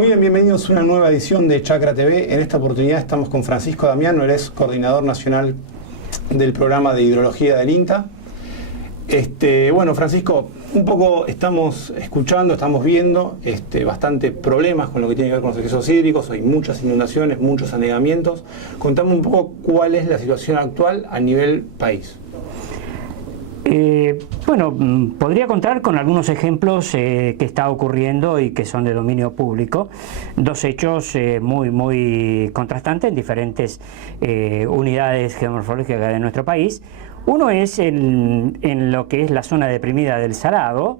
Muy bien, bienvenidos a una nueva edición de Chacra TV. En esta oportunidad estamos con Francisco Damiano, él es coordinador nacional del programa de hidrología del INTA. Bueno, Francisco, un poco estamos escuchando, estamos viendo bastante problemas con lo que tiene que ver con los excesos hídricos. Hay muchas inundaciones, muchos anegamientos. Contame un poco cuál es la situación actual a nivel país. Bueno, podría contar con algunos ejemplos que está ocurriendo y que son de dominio público. Dos hechos muy contrastantes en diferentes unidades geomorfológicas de nuestro país. Uno es en lo que es la zona deprimida del Salado,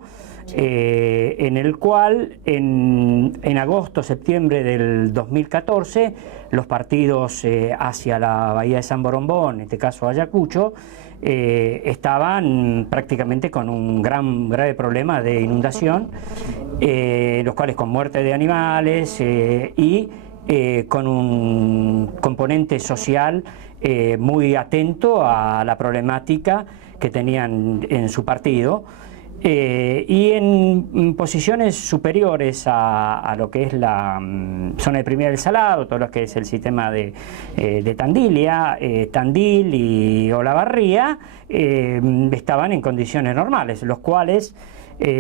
en el cual en agosto, septiembre del 2014, los partidos hacia la bahía de San Borombón, en este caso Ayacucho, estaban prácticamente con un grave problema de inundación, los cuales con muerte de animales y con un componente social muy atento a la problemática que tenían en su partido. Y en posiciones superiores a lo que es la zona deprimida del Salado, todo lo que es el sistema de Tandilia, Tandil y Olavarría, estaban en condiciones normales, los cuales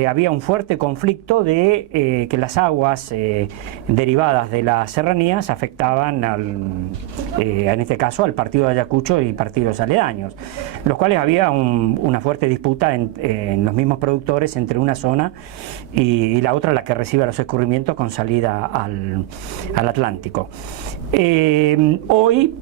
había un fuerte conflicto de que las aguas derivadas de las serranías afectaban en este caso al partido de Ayacucho y partidos aledaños, los cuales había una fuerte disputa en los mismos productores entre una zona y la otra, la que recibe los escurrimientos con salida al Atlántico. Hoy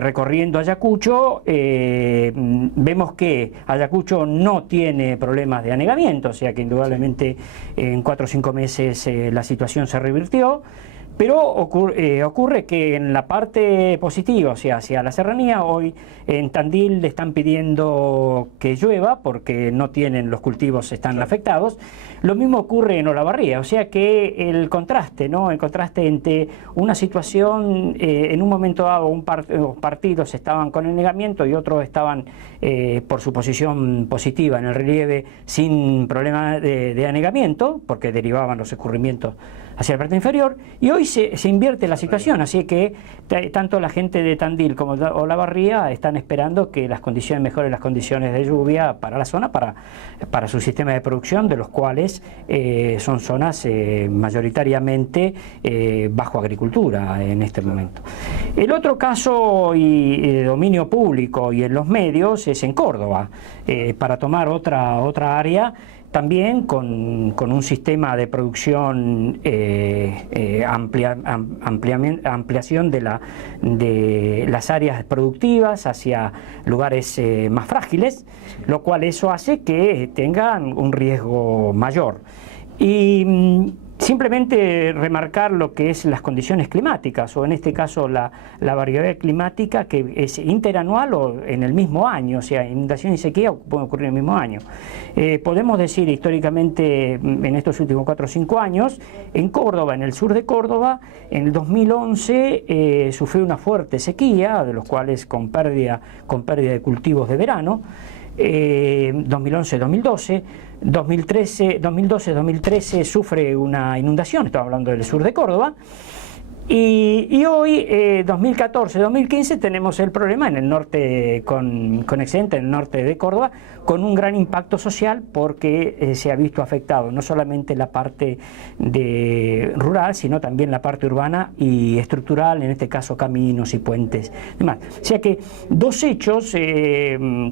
recorriendo Ayacucho vemos que Ayacucho no tiene problemas de anegamiento, o sea que indudablemente en 4 o 5 meses la situación se revirtió, pero ocurre que en la parte positiva, o sea, hacia la serranía, hoy en Tandil le están pidiendo que llueva porque no tienen, los cultivos están afectados. Lo mismo ocurre en Olavarría, o sea que el contraste, ¿no? El contraste entre una situación, en un momento dado los partidos estaban con anegamiento y otros estaban por su posición positiva en el relieve sin problema de anegamiento, porque derivaban los escurrimientos hacia la parte inferior, y hoy se invierte la situación, así que tanto la gente de Tandil como de Olavarría están esperando que las condiciones mejoren, las condiciones de lluvia para la zona, para su sistema de producción, de los cuales son zonas mayoritariamente bajo agricultura en este momento. El otro caso de dominio público y en los medios es en Córdoba, para tomar otra área, también con un sistema de producción, ampliación de las áreas productivas hacia lugares más frágiles, lo cual eso hace que tengan un riesgo mayor. Y simplemente remarcar lo que es las condiciones climáticas, o en este caso la variabilidad climática, que es interanual o en el mismo año, o sea, inundación y sequía pueden ocurrir en el mismo año. Podemos decir históricamente, en estos últimos 4 o 5 años, en Córdoba, en el sur de Córdoba, en el 2011 sufrió una fuerte sequía, de los cuales con pérdida de cultivos de verano. 2011-2012, 2012-2013 sufre una inundación, estamos hablando del sur de Córdoba, y hoy, 2014-2015, tenemos el problema en el norte, con excedente en el norte de Córdoba, con un gran impacto social porque se ha visto afectado no solamente la parte rural, sino también la parte urbana y estructural, en este caso caminos y puentes, demás. O sea que dos hechos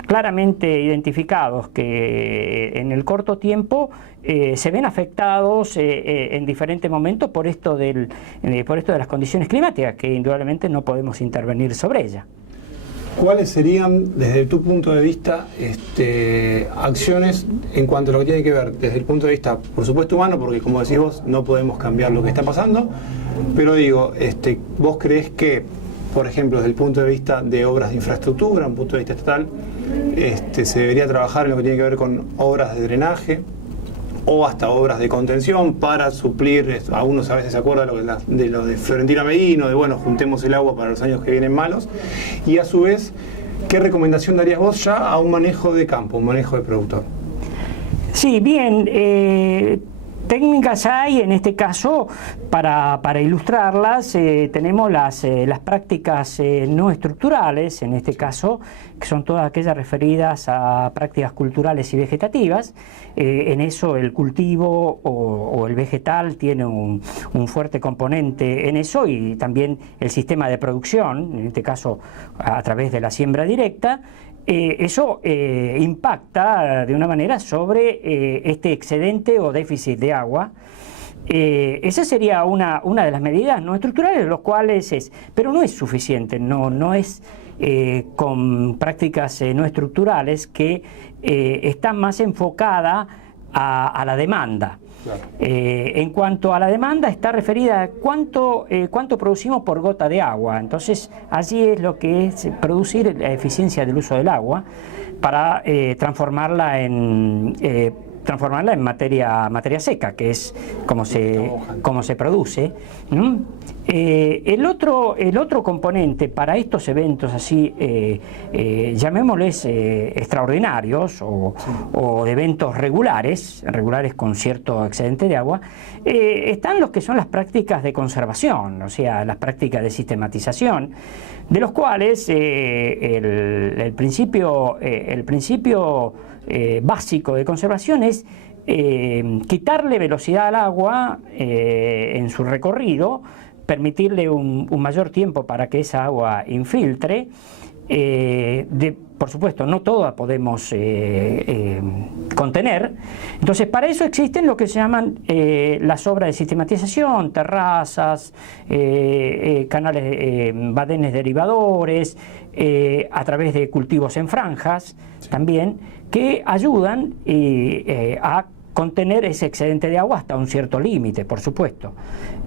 claramente identificados que en el corto tiempo se ven afectados en diferentes momentos por esto de las condiciones climáticas, que indudablemente no podemos intervenir sobre ellas. ¿Cuáles serían, desde tu punto de vista, acciones en cuanto a lo que tiene que ver desde el punto de vista, por supuesto, humano, porque como decís vos, no podemos cambiar lo que está pasando, pero digo, ¿vos creés que, por ejemplo, desde el punto de vista de obras de infraestructura, un punto de vista estatal, se debería trabajar en lo que tiene que ver con obras de drenaje o hasta obras de contención para suplir? Algunos a veces se acuerdan de lo de Florentina Medino, de bueno, juntemos el agua para los años que vienen malos, y a su vez, ¿qué recomendación darías vos ya a un manejo de campo, un manejo de productor? Sí, bien, Técnicas hay, en este caso, para ilustrarlas, tenemos las prácticas no estructurales, en este caso, que son todas aquellas referidas a prácticas culturales y vegetativas. En eso el cultivo o el vegetal tiene un fuerte componente en eso, y también el sistema de producción, en este caso a través de la siembra directa. Eso impacta de una manera sobre este excedente o déficit de agua. Esa sería una de las medidas no estructurales, los cuales pero no es suficiente, no es con prácticas no estructurales que están más enfocadas a la demanda. Claro. En cuanto a la demanda, está referida a cuánto producimos por gota de agua. Entonces, allí es lo que es producir la eficiencia del uso del agua para transformarla en materia seca, que es como se produce. El otro componente para estos eventos así, llamémosles extraordinarios o de eventos regulares con cierto excedente de agua, están los que son las prácticas de conservación, o sea, las prácticas de sistematización, de los cuales el principio básico de conservación es quitarle velocidad al agua en su recorrido, permitirle un mayor tiempo para que esa agua infiltre. Por supuesto, no toda podemos contener. Entonces, para eso existen lo que se llaman las obras de sistematización, terrazas, canales, badenes derivadores, a través de cultivos en franjas, sí, también, que ayudan a contener ese excedente de agua hasta un cierto límite, por supuesto.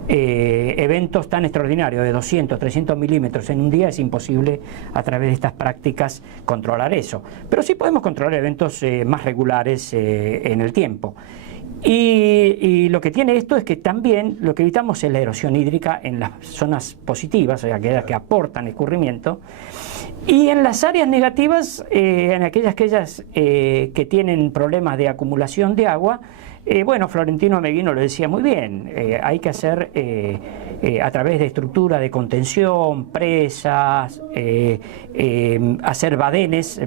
Eventos tan extraordinarios de 200, 300 milímetros en un día es imposible a través de estas prácticas controlar eso. Pero sí podemos controlar eventos más regulares en el tiempo. Y lo que tiene esto es que también lo que evitamos es la erosión hídrica en las zonas positivas, o sea, aquellas que aportan escurrimiento, y en las áreas negativas, en aquellas que tienen problemas de acumulación de agua. Bueno, Florentino Ameghino lo decía muy bien, hay que hacer a través de estructura de contención, presas, hacer badenes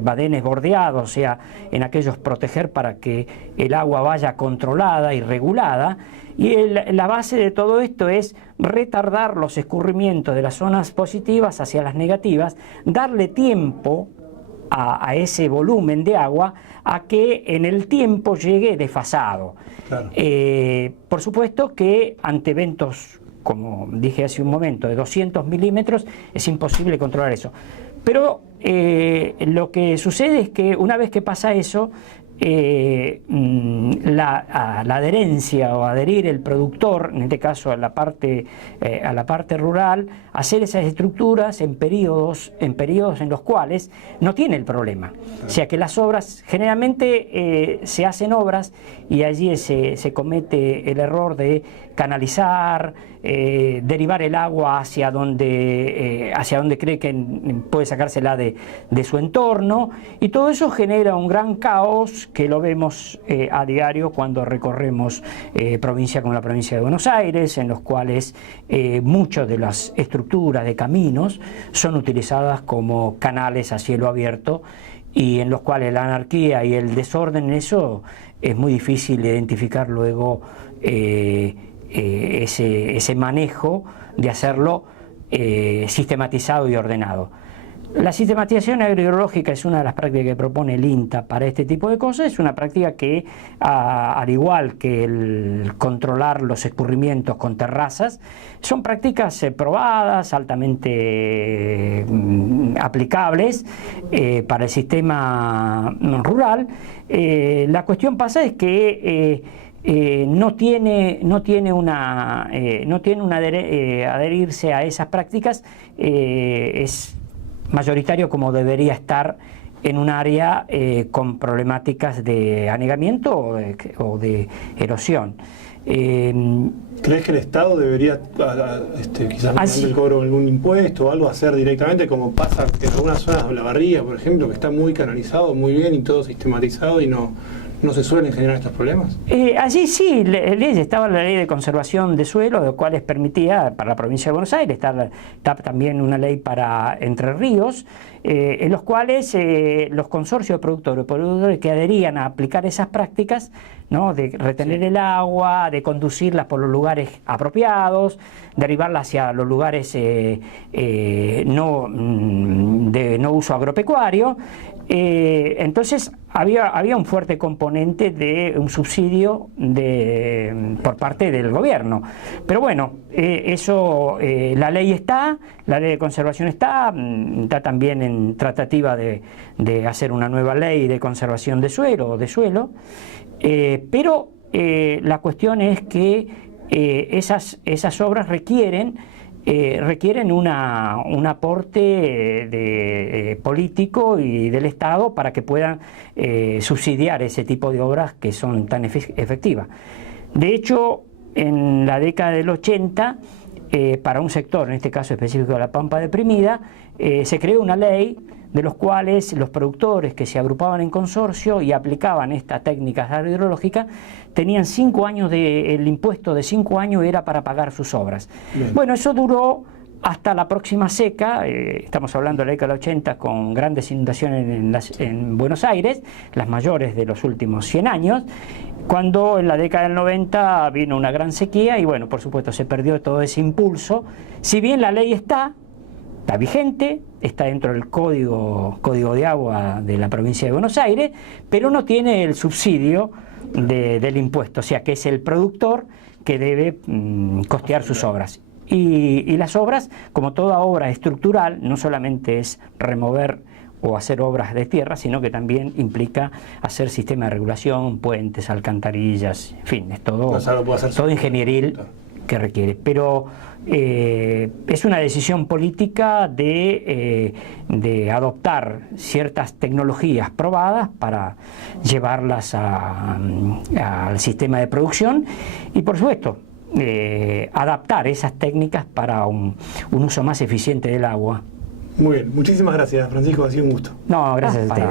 bordeados, o sea, en aquellos proteger para que el agua vaya controlada y regulada. Y la base de todo esto es retardar los escurrimientos de las zonas positivas hacia las negativas, darle tiempo a ese volumen de agua a que en el tiempo llegue desfasado. Claro. Por supuesto que ante eventos, como dije hace un momento, de 200 milímetros es imposible controlar eso. Pero lo que sucede es que una vez que pasa eso, la adherencia o adherir el productor, en este caso a la parte rural, hacer esas estructuras en periodos en los cuales no tiene el problema. O sea que las obras, generalmente se hacen obras y allí se comete el error de canalizar, derivar el agua hacia donde cree que puede sacársela de su entorno, y todo eso genera un gran caos que lo vemos a diario cuando recorremos provincias como la provincia de Buenos Aires, en los cuales muchas de las estructuras de caminos son utilizadas como canales a cielo abierto, y en los cuales la anarquía y el desorden, eso es muy difícil identificar luego ese manejo de hacerlo sistematizado y ordenado. La sistematización agrohidrológica es una de las prácticas que propone el INTA para este tipo de cosas. Es una práctica que, al igual que el controlar los escurrimientos con terrazas, son prácticas probadas, altamente aplicables para el sistema rural. La cuestión pasa es que no tiene adherirse a esas prácticas, es mayoritario como debería estar en un área con problemáticas de anegamiento o de erosión. ¿Crees que el Estado debería, quizás mediante el cobro de algún impuesto o algo, hacer directamente, como pasa en algunas zonas de Olavarría, por ejemplo, que está muy canalizado, muy bien y todo sistematizado, y no no se suelen generar estos problemas? Allí sí, estaba la ley de conservación de suelo, de cuales permitía para la provincia de Buenos Aires, está también una ley para Entre Ríos, en los cuales los consorcios de productores que adherían a aplicar esas prácticas, ¿no?, de retener el agua, de conducirla por los lugares apropiados, derivarla hacia los lugares de no uso agropecuario. Entonces había un fuerte componente de un subsidio por parte del gobierno. Pero bueno, la ley está, la ley de conservación está también en tratativa de hacer una nueva ley de conservación de suelo, pero la cuestión es que esas obras requieren un aporte político y del Estado para que puedan subsidiar ese tipo de obras que son tan efectivas. De hecho, en la década del 80, para un sector, en este caso específico de la Pampa Deprimida, se creó una ley de los cuales los productores que se agrupaban en consorcio y aplicaban estas técnicas agrohidrológicas tenían 5 años el impuesto de 5 años era para pagar sus obras. Bien. Bueno, eso duró hasta la próxima seca, estamos hablando de la década del 80 con grandes inundaciones en Buenos Aires, las mayores de los últimos 100 años, cuando en la década del 90 vino una gran sequía y bueno, por supuesto se perdió todo ese impulso. Si bien la ley está vigente, está dentro del código de agua de la provincia de Buenos Aires, pero no tiene el subsidio del impuesto, o sea que es el productor que debe costear sus obras. Y las obras, como toda obra estructural, no solamente es remover o hacer obras de tierra, sino que también implica hacer sistemas de regulación, puentes, alcantarillas, en fin, es todo ingenieril que requiere. Pero es una decisión política de adoptar ciertas tecnologías probadas para llevarlas al sistema de producción y, por supuesto, adaptar esas técnicas para un uso más eficiente del agua. Muy bien, muchísimas gracias, Francisco, ha sido un gusto. No, gracias a usted.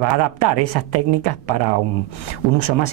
Adaptar esas técnicas para un uso más eficiente.